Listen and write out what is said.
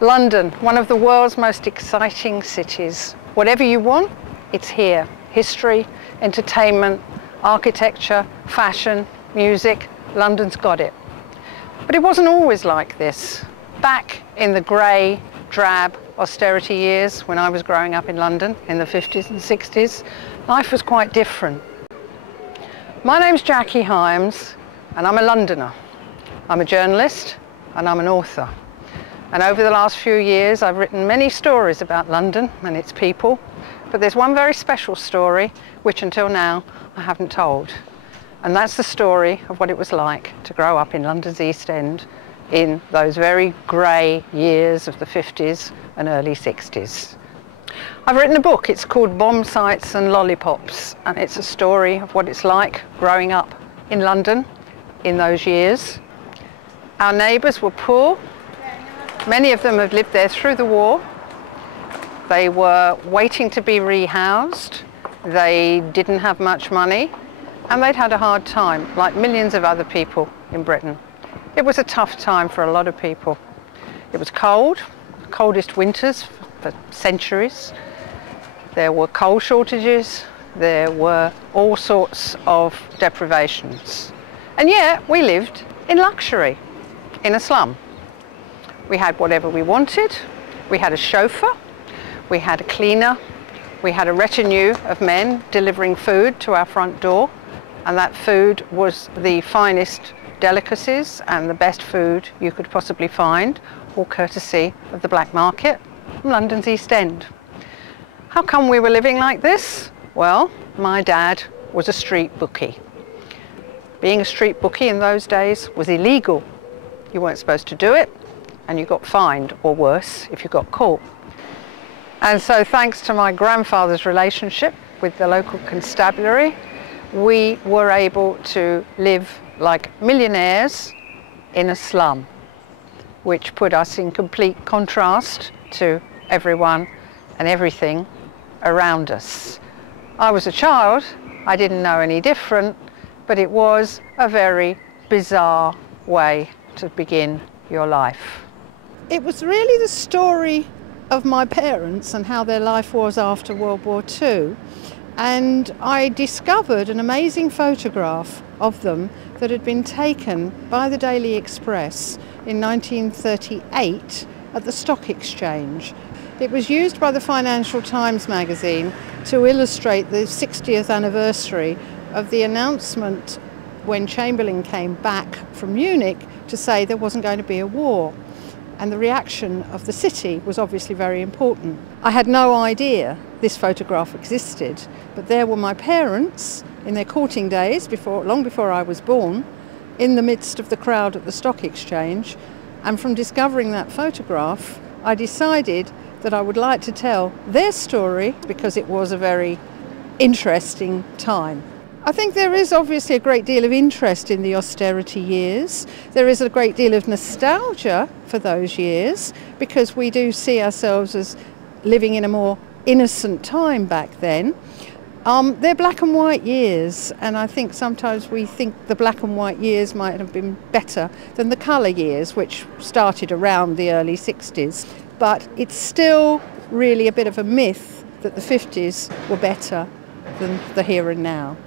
London, one of the world's most exciting cities. Whatever you want, it's here. History, entertainment, architecture, fashion, music, London's got it. But it wasn't always like this. Back in the grey, drab, austerity years when I was growing up in London in the 50s and 60s, life was quite different. My name's Jacky Hyams and I'm a Londoner. I'm a journalist and I'm an author. And over the last few years I've written many stories about London and its people, but there's one very special story which until now I haven't told. And that's the story of what it was like to grow up in London's East End in those very grey years of the 50s and early 60s. I've written a book, it's called Bombsites and Lollipops, and it's a story of what it's like growing up in London in those years. Our neighbours were poor. Many of them had lived there through the war. They were waiting to be rehoused. They didn't have much money, and they'd had a hard time, like millions of other people in Britain. It was a tough time for a lot of people. It was cold, coldest winters for centuries. There were coal shortages. There were all sorts of deprivations. And yet we lived in luxury, in a slum. We had whatever we wanted. We had a chauffeur. We had a cleaner. We had a retinue of men delivering food to our front door. And that food was the finest delicacies and the best food you could possibly find, all courtesy of the black market from London's East End. How come we were living like this? Well, my dad was a street bookie. Being a street bookie in those days was illegal. You weren't supposed to do it, and you got fined, or worse, if you got caught. And so thanks to my grandfather's relationship with the local constabulary, we were able to live like millionaires in a slum, which put us in complete contrast to everyone and everything around us. I was a child, I didn't know any different, but it was a very bizarre way to begin your life. It was really the story of my parents and how their life was after World War II. And I discovered an amazing photograph of them that had been taken by the Daily Express in 1938 at the Stock Exchange. It was used by the Financial Times magazine to illustrate the 60th anniversary of the announcement when Chamberlain came back from Munich to say there wasn't going to be a war. And the reaction of the city was obviously very important. I had no idea this photograph existed, but there were my parents in their courting days, long before I was born, in the midst of the crowd at the Stock Exchange. And from discovering that photograph, I decided that I would like to tell their story because it was a very interesting time. I think there is obviously a great deal of interest in the austerity years. There is a great deal of nostalgia for those years because we do see ourselves as living in a more innocent time back then. They're black and white years, and I think sometimes we think the black and white years might have been better than the colour years, which started around the early 60s. But it's still really a bit of a myth that the 50s were better than the here and now.